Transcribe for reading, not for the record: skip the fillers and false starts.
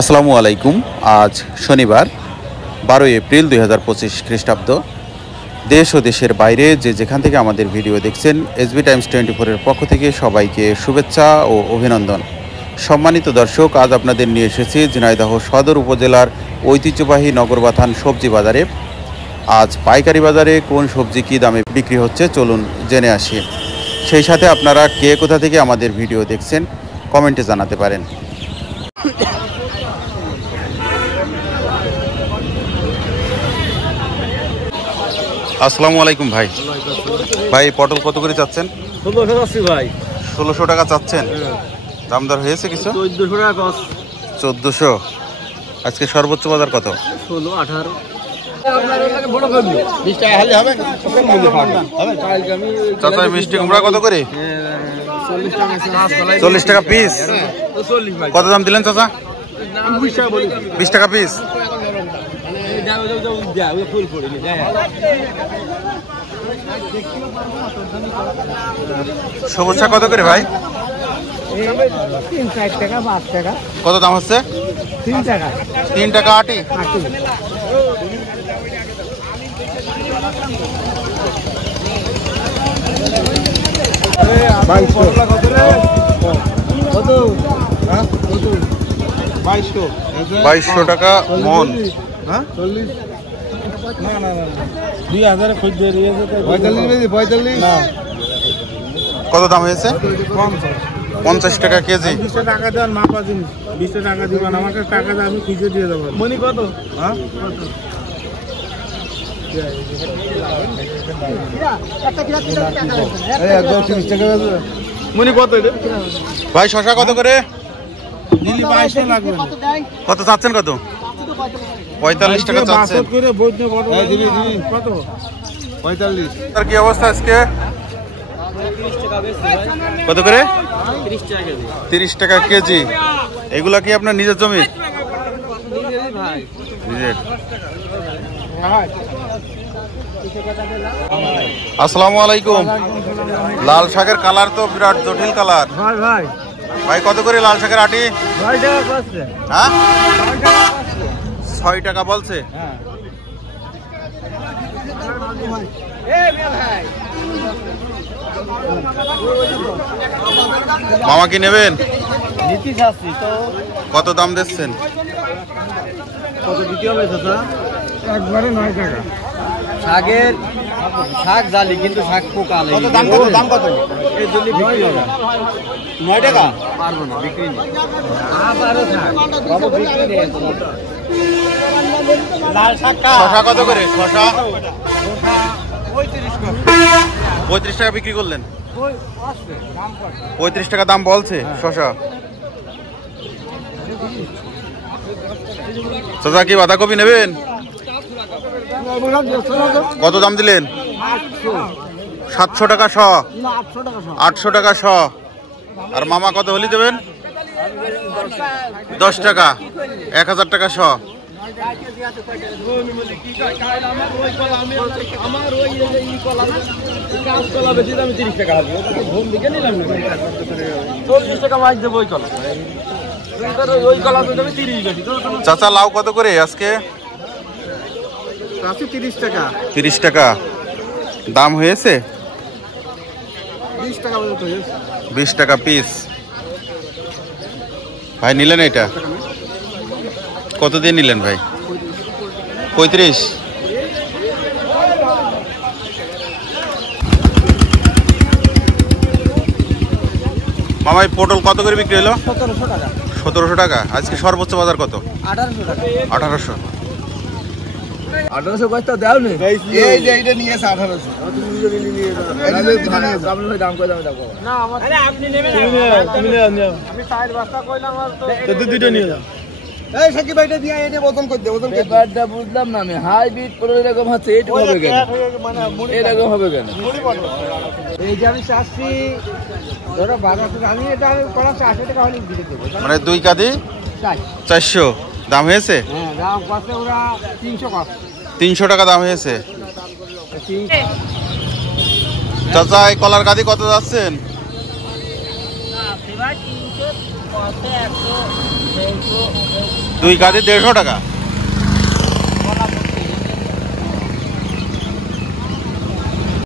আসসালামু আলাইকুম। আজ শনিবার 12 এপ্রিল 2025 খ্রিস্টাব্দ। দেশ ও দেশের বাইরে যেখান থেকে আমাদের ভিডিও দেখছেন, এসবি টাইমস 24-এর পক্ষ থেকে সবাইকে শুভেচ্ছা ও অভিনন্দন। সম্মানিত দর্শক, আজ আপনাদের নিয়ে এসেছি ঝিনাইদহ সদর উপজেলার ঐতিহ্যবাহী নগরবাথান সবজি বাজারে। আজ পাইকারি বাজারে কোন সবজি কী দামে বিক্রি হচ্ছে চলুন জেনে আসি। সেই সাথে আপনারা কে কোথা থেকে আমাদের ভিডিও দেখছেন কমেন্টে জানাতে পারেন। আসসালামু আলাইকুম ভাই। ভাই পটল কত করে চাচ্ছেন? 1600 যাচ্ছি ভাই। 1600 টাকা চাচ্ছেন? দাম দর হয়েছে কিছু? 1400 টাকা। 1400। আজকে সর্বোচ্চ বাজার কত? 16, 18। চাচা মিষ্টি কুমড়া কত করে? 40 টাকা পিস। কত দাম দিলেন চাচা? 20 টাকা পিস। সবুজ শাক কত করে ভাই? 3-4 টাকা, 5 টাকা। কত দাম হচ্ছে? 3 টাকা। 3 টাকা আটি। বাইশশো টাকা মন। 2000 কত দাম হয়েছে? 50 টাকা কেজি। 20 টাকা দেন মাপা জিনিস। 20 টাকা দিবেন আমাকে, টাকা দিয়ে আমি খুঁজে দিয়ে দেবো। মনি কত? হ্যাঁ মনি কত? ভাই শশা কত করে? দিলি 2200 লাগবে। কত চাচ্ছেন? কত? 45 টাকা চাচ্ছেন। কত? 45। তার কি অবস্থা আজকে? কত করে? 30 টাকা কেজি। এগুলা কি আপনার নিজের জমি? নিজের। আসসালামু আলাইকুম। লাল শাকের কালার তো বিরাট জটিল কালার। ভাই ভাই কত করে লাল শাকের আটি? 6 টাকা করছে। হ্যাঁ 6 টাকা বলছে। মামা কি নেবেন? কত দাম দিচ্ছেন? কত দিতে হবে চাচা? একবারে 9 টাকা। শাক জালি কিন্তু শাক পোকা লাগে। কত দাম? দাম কত? এই জন্য বিক্রি হবে 9 টাকা। পারবো না, বিক্রি নেই। আবারও শাক বাবু বিক্রি নেই। লাল শাক শশা কত করে? শশা 35 টাকা বিক্রি করলেন। 35 টাকা দাম বলছে শশা। চাচা কি বাঁধাকপি নেবেন? কত দাম দিলেন? 700 টাকা শ। 800 টাকা শ। আর মামা কত হলি দেবেন? 10 টাকা। 1000 টাকা শ। চাচা লাউ কত করে আজকে? 30 টাকা। 30 টাকা দাম হয়েছে। 20 টাকা পর্যন্ত হয়েছে। 20 টাকা পিস। ভাই নিলেন এটা? কত দিয়ে নিলেন ভাই? 35। মামাই পটল কত করে বিক্রি হলো? 1700 টাকা। 1700 টাকা। আজকে সর্বোচ্চ বাজার কত? 1800 টাকা। 1800। 1800 কত দাও নে? এই যে এইটা নিয়ে এসে 1800। তুমি যদি নিয়ে যাও আপনি দাম কই দাম দাও না আমার। আরে আপনি নেবেন তুমি নাও। আমি 60 বস্তা কইলাম আর তো দুটো নিয়ে যাও। এই সাকিব ভাইটা দিয়ে এনে ওজন কর দে, ওজন কর। ব্যাপারটা বুঝলাম না আমি। হাইব্রিড পড়ে এরকম হচ্ছে, এইটুকু হবে কেন? এরকম হবে কেন? এই যে আমি চাচ্ছি ধরো 1200। আমি এটা করা 800 টাকা হলে দিতে দেব। মানে 2 কাদি 400 দাম হয়েছে। হ্যাঁ দাম কত? ওরা 300 কত? 300 টাকা দাম হয়েছে। চাচা এই কলার কাদি কত যাচ্ছেন? ভাই 300 100 100 2 কাঁধে 150 টাকা।